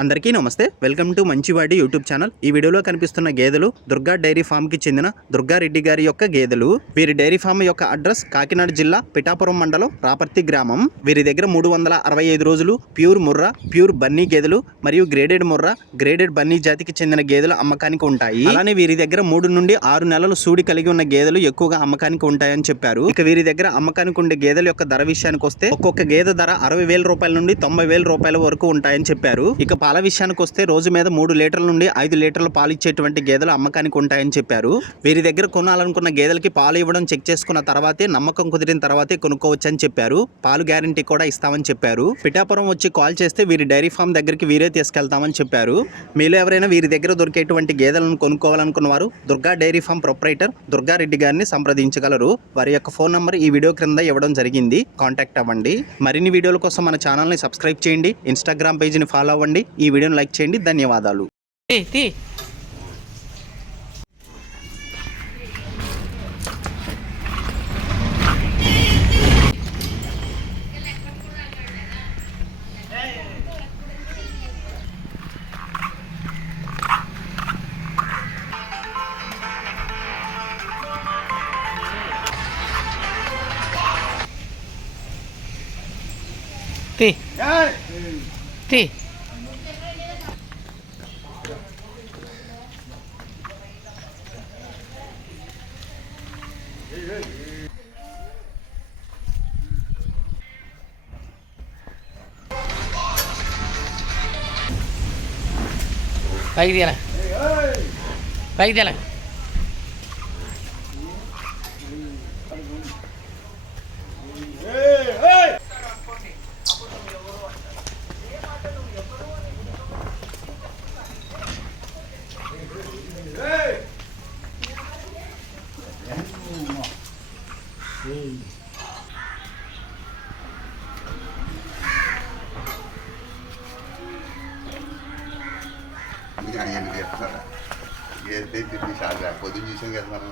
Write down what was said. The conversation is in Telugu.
అందరికీ నమస్తే. వెల్కమ్ టు మంచివాడి యూట్యూబ్ ఛానల్. ఈ వీడియోలో కనిపిస్తున్న గేదెలు దుర్గా డైరీ ఫామ్ కి చెందిన దుర్గారెడ్డి గారి యొక్క గేదెలు. వీరి డైరీ ఫామ్ యొక్క అడ్రస్ కాకినాడ జిల్లా పిఠాపురం మండలం రాపర్తి గ్రామం. వీరి దగ్గర 365 రోజులు ప్యూర్ ముర్రా, ప్యూర్ బన్నీ గేదెలు మరియు గ్రేడెడ్ ముర్రా, గ్రేడెడ్ బన్నీ జాతికి చెందిన గేదెలు అమ్మకానికి ఉంటాయి. అలానే వీరి దగ్గర 3 నుండి 6 నెలలు సూడి కలిగి ఉన్న గేదెలు ఎక్కువగా అమ్మకానికి ఉంటాయని చెప్పారు. ఇక వీరి దగ్గర అమ్మకానికి ఉండే గేదెల యొక్క ధర విషయానికి వస్తే ఒక్కొక్క గేదె ధర 60,000 రూపాయల నుండి 90,000 రూపాయల వరకు ఉంటాయని చెప్పారు. ఇక పాల విషయానికి వస్తే రోజు మీద 3 లీటర్ల నుండి 5 లీటర్ల పాలు ఇచ్చేటువంటి గేదెలు అమ్మకానికి ఉంటాయని చెప్పారు. వీరి దగ్గర కొనాలనుకున్న గేదెలకి పాలు ఇవ్వడం చెక్ చేసుకున్న తర్వాతే, నమ్మకం కుదిరిన తర్వాతే కొనుక్కోవచ్చని చెప్పారు. పాలు గ్యారంటీ కూడా ఇస్తామని చెప్పారు. పిఠాపురం వచ్చి కాల్ చేస్తే వీరి డైరీ ఫామ్ దగ్గరికి వీరే తీసుకెళ్తామని చెప్పారు. మీలో ఎవరైనా వీరి దగ్గర దొరికేటువంటి గేదెలను కొనుక్కోవాలనుకున్న వారు Durga dairy farm proprietor Durgareddy గారిని సంప్రదించగలరు. వారి యొక్క ఫోన్ నంబర్ ఈ వీడియో క్రింద ఇవ్వడం జరిగింది. కాంటాక్ట్ అవ్వండి. మరిన్ని వీడియోల కోసం మన ఛానల్ని సబ్స్క్రైబ్ చేయండి. ఇన్స్టాగ్రామ్ పేజీని ఫాలో అవ్వండి. ఈ వీడియోని లైక్ చేయండి. ధన్యవాదాలు. పైకి తీయాల పైకి తీయాల ఆయన చెప్తారా ఏ పొద్దున్న చూసాం కదా మనం.